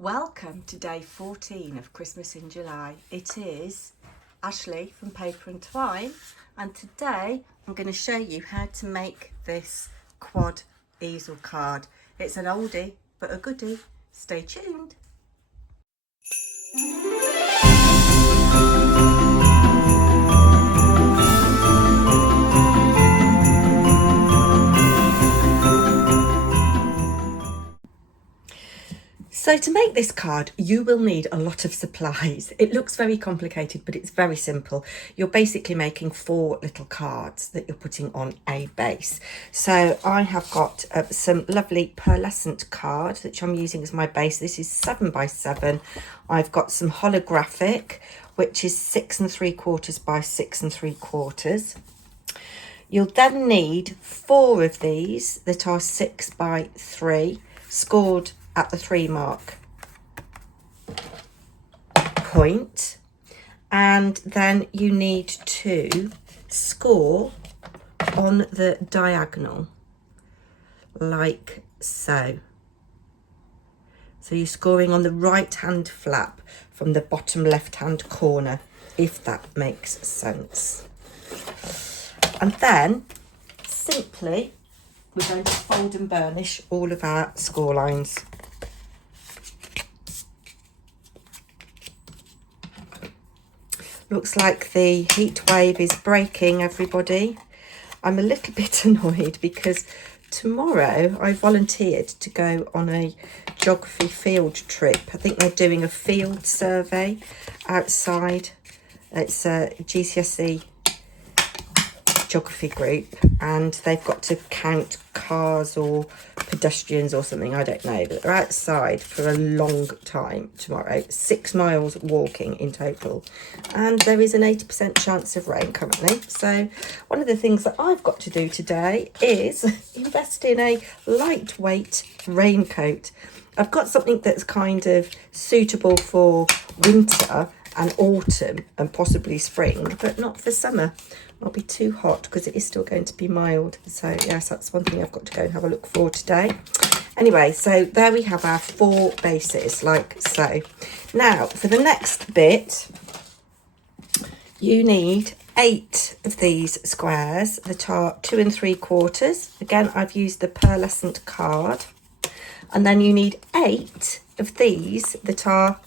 Welcome to day 14 of Christmas in July. It is Ashley from Paper&Twine, and today I'm going to show you how to make this quad easel card. It's an oldie but a goodie. Stay tuned. So to make this card, you will need a lot of supplies. It looks very complicated, but it's very simple. You're basically making 4 little cards that you're putting on a base. So I have got some lovely pearlescent card that I'm using as my base. This is 7 by 7. I've got some holographic, which is 6 3/4 by 6 3/4. You'll then need 4 of these that are 6 by 3, scored at the 3 mark point, and then you need to score on the diagonal like so. So you're scoring on the right hand flap from the bottom left hand corner, if that makes sense. And then simply we're going to fold and burnish all of our score lines. Looks like the heat wave is breaking, everybody. I'm a little bit annoyed because tomorrow I volunteered to go on a geography field trip. I think they're doing a field survey outside. It's a GCSE geography group, and they've got to count cars or pedestrians or something, I don't know, but they're outside for a long time tomorrow, 6 miles walking in total, and there is an 80% chance of rain currently. So one of the things that I've got to do today is invest in a lightweight raincoat. I've got something that's kind of suitable for winter and autumn and possibly spring, but not for summer. I'll be too hot because it is still going to be mild. So yes, that's one thing I've got to go and have a look for today. Anyway, so there we have our 4 bases, like so. Now for the next bit, you need 8 of these squares that are 2 3/4. Again, I've used the pearlescent card. And then you need 8 of these that are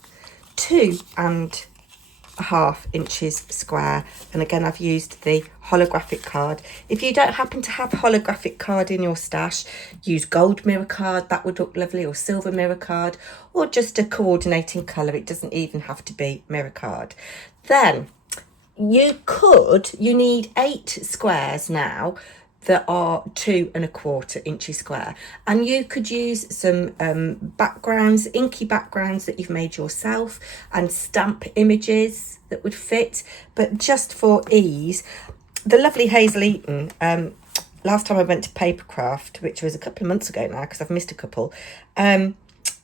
2.5 inches square, and again I've used the holographic card. If you don't happen to have holographic card in your stash, use gold mirror card, that would look lovely, or silver mirror card, or just a coordinating colour. It doesn't even have to be mirror card. Then you need 8 squares now that are 2 1/4 inches square, and you could use some backgrounds, inky backgrounds that you've made yourself, and stamp images that would fit. But just for ease, the lovely Hazel Eaton, last time I went to Papercraft, which was a couple of months ago now because I've missed a couple,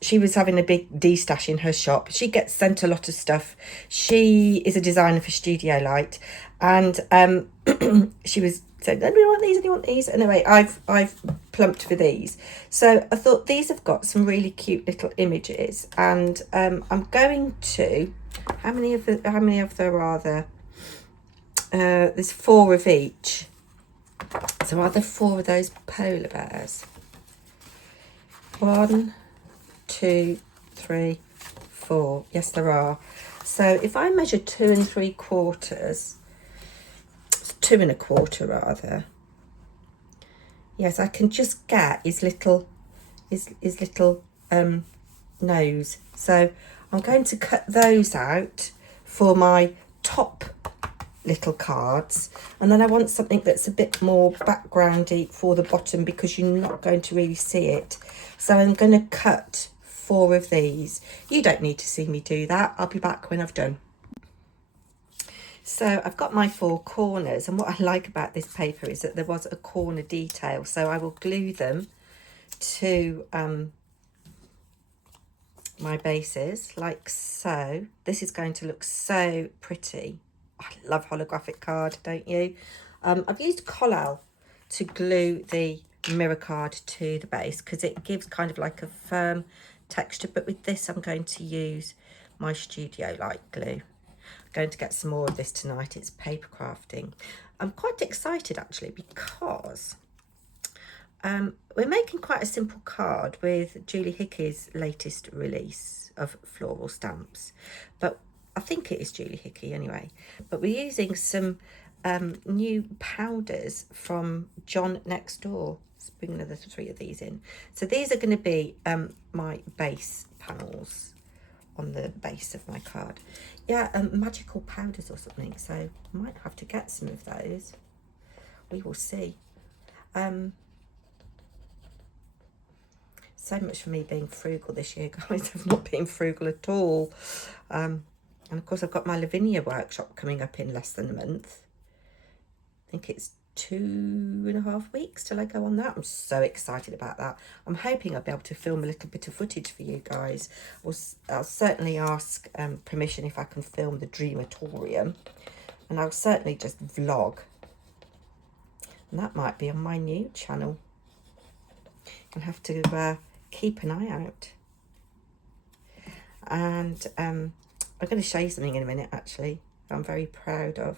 she was having a big D-stash in her shop. She gets sent a lot of stuff. She is a designer for Studio Light, and she was saying, "Do you want these? Do you want these?" Anyway, I've plumped for these. So I thought these have got some really cute little images, and I'm going to, how many of there are there? There's 4 of each. So are there 4 of those polar bears? 1, 2, 3, 4. Yes, there are. So if I measure 2 3/4, 2 1/4 rather. Yes, I can just get his little nose. So I'm going to cut those out for my top little cards, and then I want something that's a bit more backgroundy for the bottom because you're not going to really see it. So I'm going to cut 4 of these. You don't need to see me do that. I'll be back when I've done. So I've got my 4 corners, and what I like about this paper is that there was a corner detail, so I will glue them to my bases like so. This is going to look so pretty. I love holographic card, don't you? I've used Collal to glue the mirror card to the base because it gives kind of like a firm texture, but with this I'm going to use my studio light glue. I'm going to get some more of this tonight. It's paper crafting. I'm quite excited actually because we're making quite a simple card with Julie Hickey's latest release of floral stamps, but I think it is Julie Hickey anyway. But we're using some new powders from John Next Door. Let's bring another 3 of these in. So these are going to be my base panels on the base of my card. Yeah, magical powders or something. So I might have to get some of those. We will see. So much for me being frugal this year, guys. I've not been frugal at all. And of course, I've got my Lavinia workshop coming up in less than a month. I think it's 2.5 weeks till I go on that. I'm so excited about that. I'm hoping I'll be able to film a little bit of footage for you guys. I'll certainly ask permission if I can film the Dreamatorium, and I'll certainly just vlog, and that might be on my new channel. I'll have to keep an eye out. And I'm going to show you something in a minute actually I'm very proud of,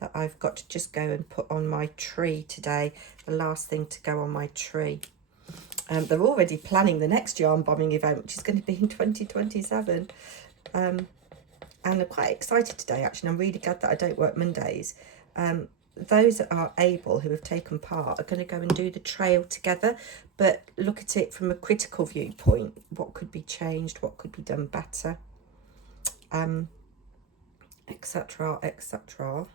that I've got to just go and put on my tree today, the last thing to go on my tree. They're already planning the next yarn bombing event, which is going to be in 2027. And I'm quite excited today actually. I'm really glad that I don't work Mondays. Those that are able, who have taken part, are going to go and do the trail together, but look at it from a critical viewpoint. What could be changed, what could be done better, etc, etc.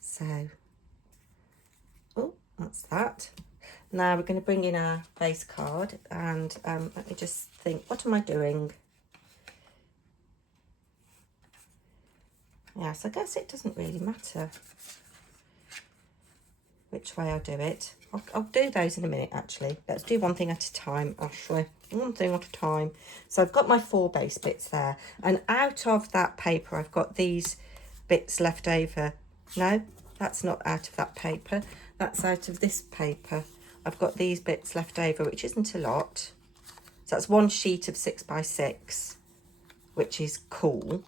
So, oh, that's that. Now we're going to bring in our base card, and let me just think, what am I doing? Yes, I guess it doesn't really matter which way I do it. I'll do those in a minute actually. Let's do one thing at a time, Ashley. One thing at a time. So I've got my 4 base bits there, and out of that paper I've got these bits left over. No, that's not out of that paper. That's out of this paper. I've got these bits left over, which isn't a lot. So that's 1 sheet of 6x6, which is cool.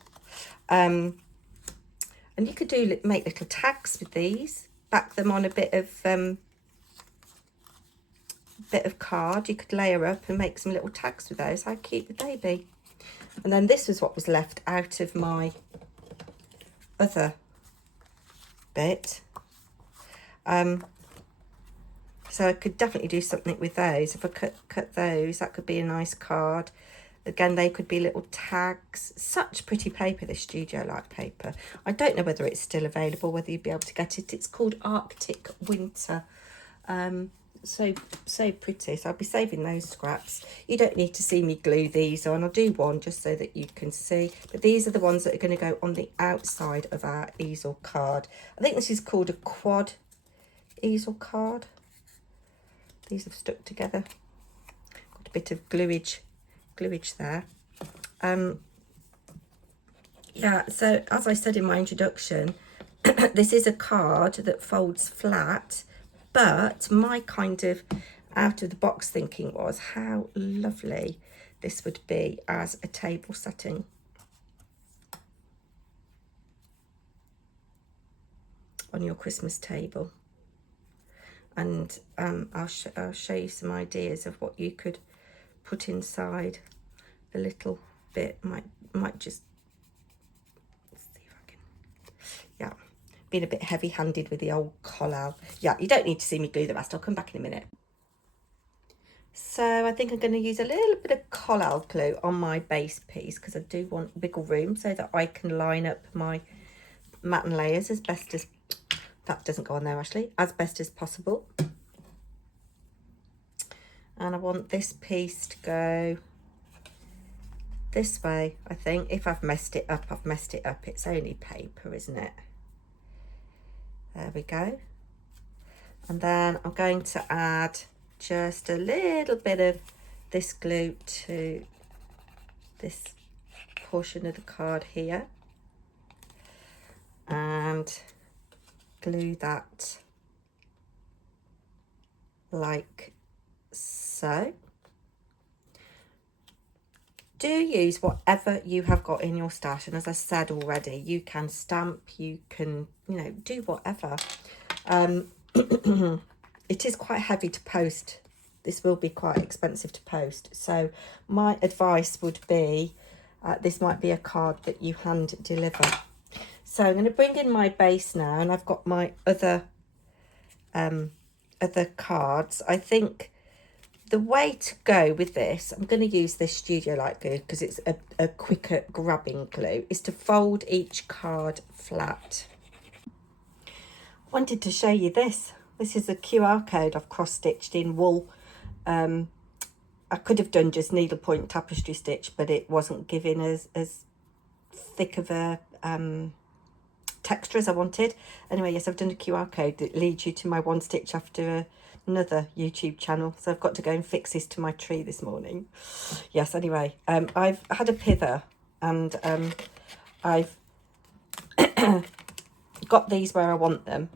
And you could make little tags with these, back them on a bit of card. You could layer up and make some little tags with those. How cute would they be? And then this was what was left out of my other bit. So I could definitely do something with those. If I cut those, that could be a nice card. Again, they could be little tags. Such pretty paper, this studio light paper. I don't know whether it's still available, whether you'd be able to get it. It's called Arctic Winter. So pretty. So I'll be saving those scraps. You don't need to see me glue these on. I'll do one just so that you can see. But these are the ones that are going to go on the outside of our easel card. I think this is called a quad easel card. These have stuck together. Got a bit of gluage there. Yeah, so as I said in my introduction, this is a card that folds flat, but my kind of out of the box thinking was how lovely this would be as a table setting. On your Christmas table. And I'll show you some ideas of what you could put inside. A little bit might just, let's see if I can, yeah, being a bit heavy handed with the old collal. Yeah, you don't need to see me glue the rest. I'll come back in a minute. So I think I'm going to use a little bit of collal glue on my base piece because I do want wiggle room so that I can line up my matten layers as best as, that doesn't go on there Ashley, as best as possible. And I want this piece to go this way. I think if I've messed it up, I've messed it up. It's only paper, isn't it? There we go. And then I'm going to add just a little bit of this glue to this portion of the card here, and glue that like so. do use whatever you have got in your stash. And as I said already, you can stamp, you can, you know, do whatever. It is quite heavy to post. This will be quite expensive to post. So my advice would be, this might be a card that you hand deliver. So I'm going to bring in my base now, and I've got my other cards. I think the way to go with this, I'm going to use this Studio Light glue because it's a quicker grabbing glue, is to fold each card flat. Wanted to show you this. This is a QR code I've cross-stitched in wool. I could have done just needlepoint tapestry stitch, but it wasn't giving as thick of a texture as I wanted. Anyway, yes, I've done a QR code that leads you to my one stitch after another YouTube channel. So I've got to go and fix this to my tree this morning. Yes, anyway, I've had a pither, and I've got these where I want them.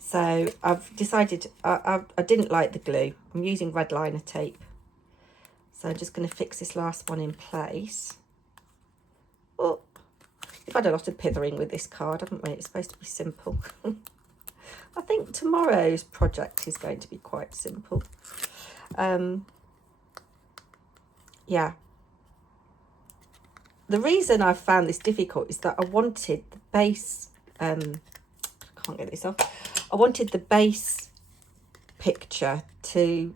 So I've decided I didn't like the glue. I'm using red liner tape. So I'm just going to fix this last one in place. Oh, we've had a lot of pithering with this card, haven't we? It's supposed to be simple. I think tomorrow's project is going to be quite simple. Yeah. The reason I found this difficult is that I wanted the base, I can't get this off. I wanted the base picture to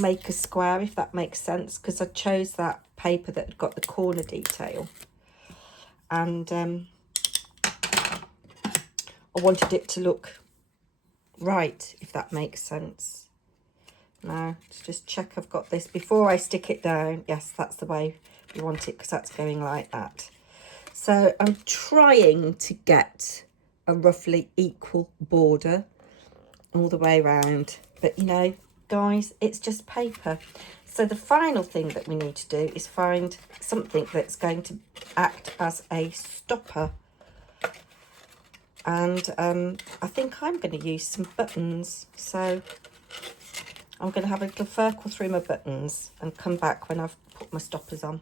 make a square, if that makes sense, because I chose that paper that had got the corner detail. And I wanted it to look right, if that makes sense. Now, let's just check I've got this before I stick it down. Yes, that's the way we want it, because that's going like that. So I'm trying to get a roughly equal border all the way around. But, you know, guys, it's just paper. So the final thing that we need to do is find something that's going to act as a stopper. And I think I'm going to use some buttons. So I'm going to have a little circle through my buttons and come back when I've put my stoppers on.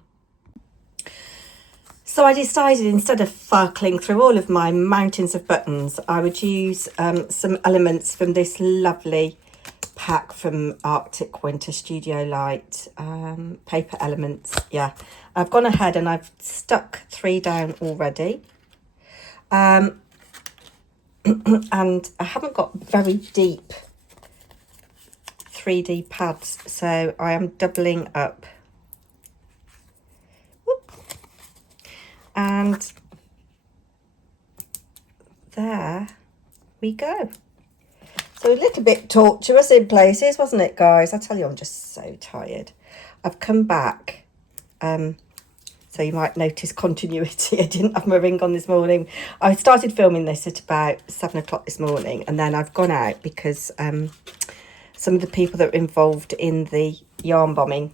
So I decided, instead of circling through all of my mountains of buttons, I would use some elements from this lovely pack from Arctic Winter Studio Light, paper elements. Yeah, I've gone ahead and I've stuck 3 down already. And I haven't got very deep 3D pads, so I am doubling up. And there we go. So a little bit tortuous in places, wasn't it, guys? I tell you, I'm just so tired. I've come back, so you might notice continuity. I didn't have my ring on this morning. I started filming this at about 7 o'clock this morning, and then I've gone out because some of the people that were involved in the yarn bombing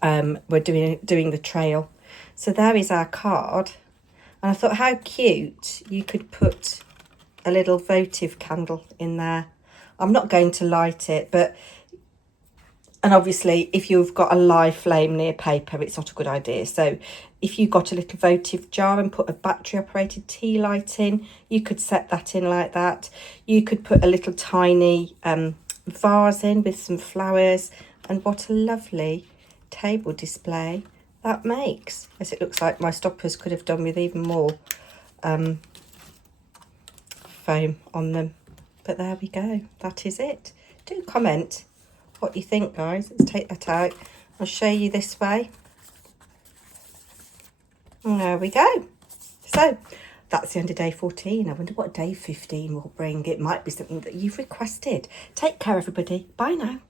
were doing the trail. So there is our card. And I thought, how cute, you could put a little votive candle in there. I'm not going to light it, and obviously if you've got a live flame near paper, it's not a good idea. So if you got a little votive jar and put a battery operated tea light in, you could set that in like that. You could put a little tiny vase in with some flowers, and what a lovely table display that makes. As it looks like my stoppers could have done with even more foam on them, but there we go. That is it. Do comment what you think, guys. Let's take that out. I'll show you this way. And there we go. So that's the end of day 14. I wonder what day 15 will bring. It might be something that you've requested. Take care, everybody. Bye now.